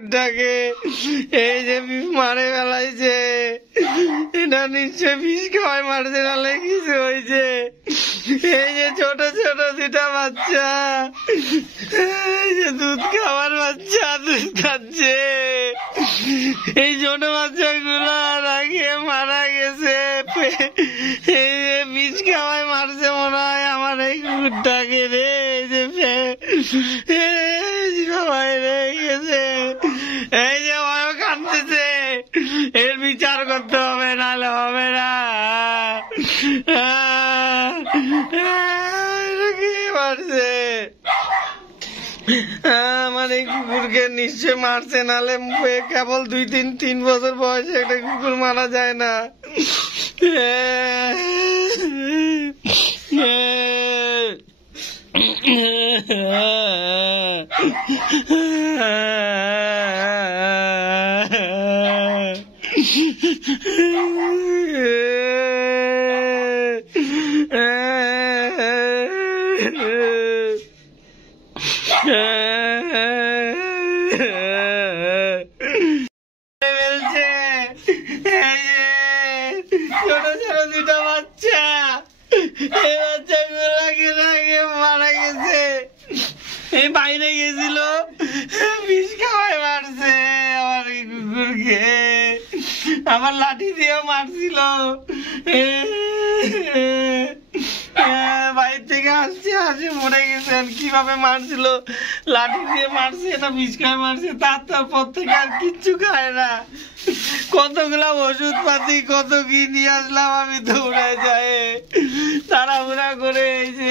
ডাকে এই যে মারে ফেলাইছে, এটা নিশ্চয় বিষ খাওয়ায় মারছে, নাহলে কিছু হয়েছে। এই যে ছোট ছোট দুটা বাচ্চা, এই যে দুধ খাওয়ার বাচ্চা দুধ খাচ্ছে, এই ছোট বাচ্চাগুলা রাখে মারা গেছে। এই যে বিষ খাওয়ায় মারছে মনে হয় আমার এই কুকুরটাকে রে। এই যে সবাই রেখেছে, এই যে ওরা কাঁদতেছে, এর বিচার করতে হবে, নাহলে হবে না। কি মারছে আমার এই কুকুরকে, নিশ্চয় মারছে, নাহলে কেবল 2-3 বছর বয়সে একটা কুকুর মারা যায় না। ছোট ছোট দুটা বাচ্চা, এই বাচ্চাগুলাকে আগে মারা গেছে। এই বাইরে গেছিল, বিষ খাওয়ায় মারছে আমার এই কুকুরকে, আমার লাঠি দিয়েও মারছিল। বাইর থেকে আসছে, আসে মরে গেছে। কিভাবে মারছিল, লাঠি দিয়ে মারছে না বিষ খায় মারছে, তারপর থেকে আর কিচ্ছু খায় না। কতগুলা ওষুধ পাতি কত কি নিয়ে আসলাম আমি, দৌড়ে যায় তাড়াহুড়া করে, এই যে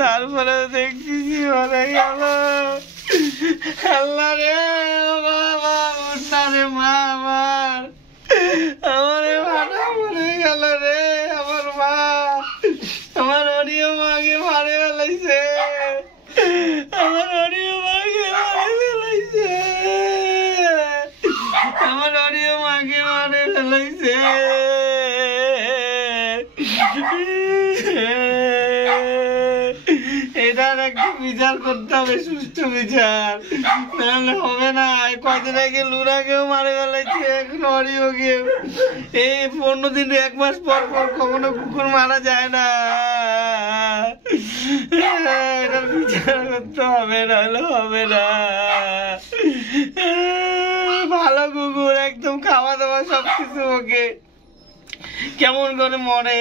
তারপরে দেখতেছি মরে গেল। আল্লাহ রে বাবা, উঠনা রে মা, আমার মাটা মরে গেল রে। আমার মা, আমার অরিও মাকে মারে ফেলাইছে, আমার অরিও মাকে মারে ফেলাইছে, আমার অরিও মাকে মারে ফেলাইছে। এটার একটা বিচার করতে হবে, সুষ্ঠু বিচার, নাহলে হবে না। কদিন আগে লুরাকেও মারে ফেলাইছে, এখন অরিওকেও। এই 15 দিন 1 মাস পর পর কখনো কুকুর মারা যায় না। এটার বিচার করতে হবে, নাহলে হবে না। ভালো কুকুর, একদম খাওয়া দাওয়া সবকিছু ওকে, কেমন করে মরে,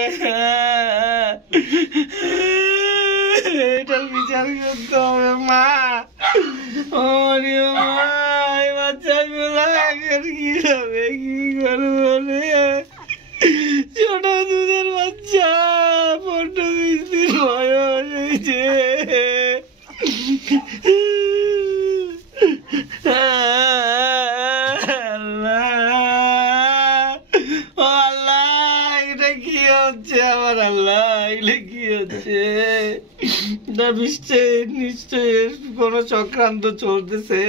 এটার বিচার করতে হবে মা। এই বাচ্চাগুলা এখন কি হবে, কি করবো রে? ছোট দুধের বাচ্চা, 15-20 দিন বয়স হয়েছে। আমার আল্লাহ, এগুলো কি হচ্ছে? নিশ্চয় কোন চক্রান্ত চলতেছে।